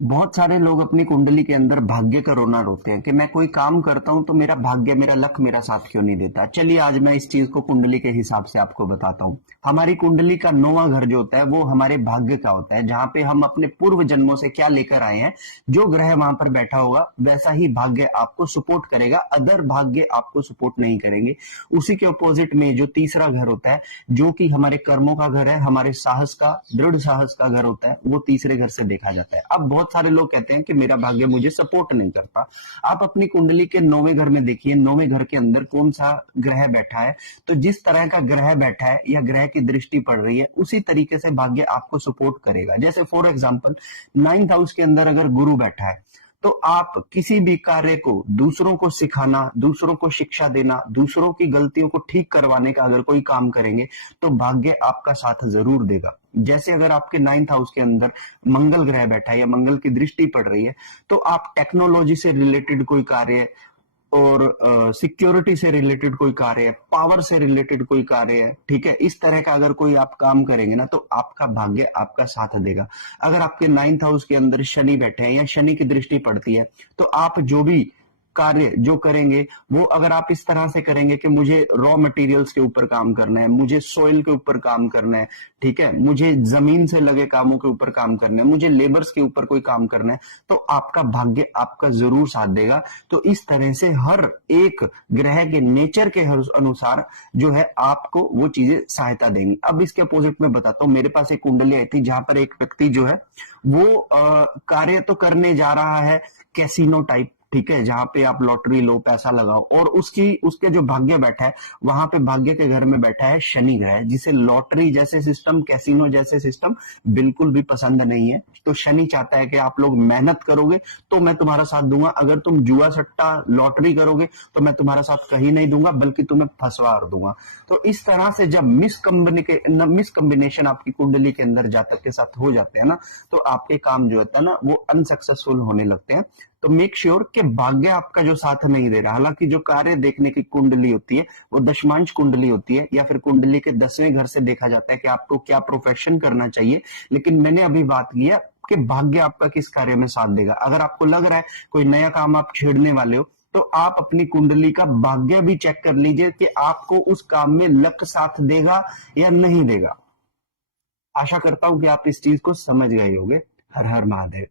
बहुत सारे लोग अपनी कुंडली के अंदर भाग्य का रोना रोते हैं कि मैं कोई काम करता हूं तो मेरा भाग्य, मेरा लक मेरा साथ क्यों नहीं देता। चलिए आज मैं इस चीज को कुंडली के हिसाब से आपको बताता हूं। हमारी कुंडली का 9वां घर जो होता है वो हमारे भाग्य का होता है, जहां पे हम अपने पूर्व जन्मों से क्या लेकर आए हैं, जो ग्रह वहां पर बैठा होगा वैसा ही भाग्य आपको सपोर्ट करेगा, अदर भाग्य आपको सपोर्ट नहीं करेंगे। उसी के अपोजिट में जो तीसरा घर होता है, जो कि हमारे कर्मों का घर है, हमारे साहस का, दृढ़ साहस का घर होता है, वो तीसरे घर से देखा जाता है। अब बहुत सारे लोग कहते हैं कि मेरा भाग्य मुझे सपोर्ट नहीं करता। आप अपनी कुंडली के 9वें घर में देखिए, 9वें घर के अंदर कौन सा ग्रह बैठा है, तो जिस तरह का ग्रह बैठा है या ग्रह की दृष्टि पड़ रही है उसी तरीके से भाग्य आपको सपोर्ट करेगा। जैसे फॉर एग्जांपल 9th हाउस के अंदर अगर गुरु बैठा है तो आप किसी भी कार्य को दूसरों को सिखाना, दूसरों को शिक्षा देना, दूसरों की गलतियों को ठीक करवाने का अगर कोई काम करेंगे तो भाग्य आपका साथ जरूर देगा। जैसे अगर आपके 9th हाउस के अंदर मंगल ग्रह बैठा है या मंगल की दृष्टि पड़ रही है तो आप टेक्नोलॉजी से रिलेटेड कोई कार्य और सिक्योरिटी से रिलेटेड कोई कार्य है, पावर से रिलेटेड कोई कार्य है, ठीक है, इस तरह का अगर कोई आप काम करेंगे ना तो आपका भाग्य आपका साथ देगा। अगर आपके 9th हाउस के अंदर शनि बैठे हैं या शनि की दृष्टि पड़ती है तो आप जो भी कार्य जो करेंगे वो अगर आप इस तरह से करेंगे कि मुझे रॉ मटेरियल्स के ऊपर काम करना है, मुझे सोइल के ऊपर काम करना है, ठीक है, मुझे जमीन से लगे कामों के ऊपर काम करना है, मुझे लेबर्स के ऊपर कोई काम करना है, तो आपका भाग्य आपका जरूर साथ देगा। तो इस तरह से हर एक ग्रह के नेचर के अनुसार जो है आपको वो चीजें सहायता देंगी। अब इसके अपोजिट में बताता हूँ, मेरे पास एक कुंडली आई थी जहां पर एक व्यक्ति जो है वो कार्य तो करने जा रहा है कैसीनो टाइप, ठीक है, जहां पे आप लॉटरी लो, पैसा लगाओ, और उसके जो भाग्य बैठा है वहां पे भाग्य के घर में बैठा है शनि ग्रह, जिसे लॉटरी जैसे सिस्टम, कैसीनो जैसे सिस्टम बिल्कुल भी पसंद नहीं है। तो शनि चाहता है कि आप लोग मेहनत करोगे तो मैं तुम्हारा साथ दूंगा, अगर तुम जुआ सट्टा लॉटरी करोगे तो मैं तुम्हारा साथ कहीं नहीं दूंगा बल्कि तुम्हें फंसवा दूंगा। तो इस तरह से जब मिस कम्बिनेशन आपकी कुंडली के अंदर जातक के साथ हो जाते हैं ना तो आपके काम जो होता है ना वो अनसक्सेसफुल होने लगते हैं। तो मेक श्योर कि भाग्य आपका जो साथ नहीं दे रहा, हालांकि जो कार्य देखने की कुंडली होती है वो दशमांश कुंडली होती है या फिर कुंडली के 10वें घर से देखा जाता है कि आपको क्या प्रोफेशन करना चाहिए, लेकिन मैंने अभी बात की है कि भाग्य आपका किस कार्य में साथ देगा। अगर आपको लग रहा है कोई नया काम आप छेड़ने वाले हो तो आप अपनी कुंडली का भाग्य भी चेक कर लीजिए कि आपको उस काम में लक साथ देगा या नहीं देगा। आशा करता हूं कि आप इस चीज को समझ गए होंगे। हर हर महादेव।